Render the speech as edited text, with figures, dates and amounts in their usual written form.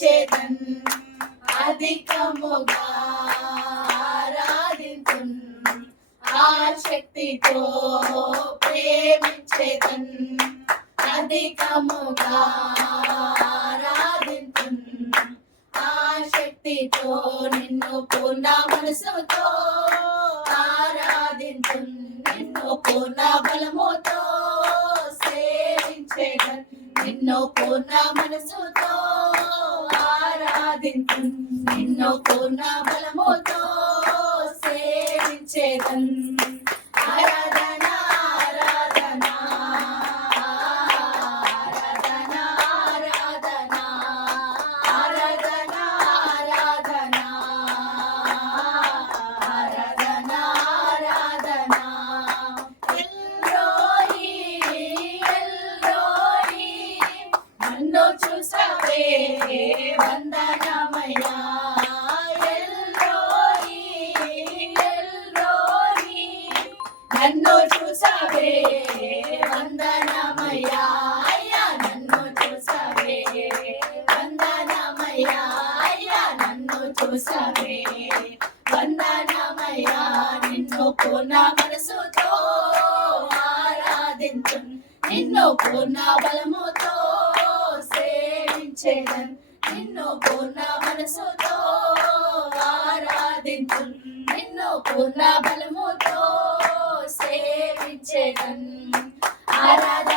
సేవించేదన్ అధికముగా ఆరాధింతున్ ఆశక్తితో ప్రేమించేదన్ అధికముగా ఆరాధింతున్ ఆశక్తితో నిన్ను పూర్ణ మనసుతో ఆరాధింతున్ నిన్ను పూర్ణ బలముతో సేవించేదన్ నిన్ను పూర్ణ మనసుతో ఆరాధింతున్ నిన్ను పూర్ణ బలముతో సేవించేదన్ ఆరాధన ఆరాధన ఆరాధన ఆరాధన ఆరాధన ఆరాధన ఆరాధన ఎల్రోయి ఎల్రోయి నన్ను చూసావే వందనమయ్యా ఎల్రోయి ఎల్రోయి నన్ను చూసావే వందనమయ్యా అయ్యా నన్ను చూసావే వందనమయ్యా అయ్యా నన్ను చూసావే వందనమయ్యా నిన్ను పూర్ణ మనసుతో ఆరాధించు నిన్ను పూర్ణ బలముతో సేవించేదన్ నిన్ను పూర్ణ మనసుతో ఆరాధించు నిన్ను పూర్ణ బలముతో సేవించేదన్ ఆరాధన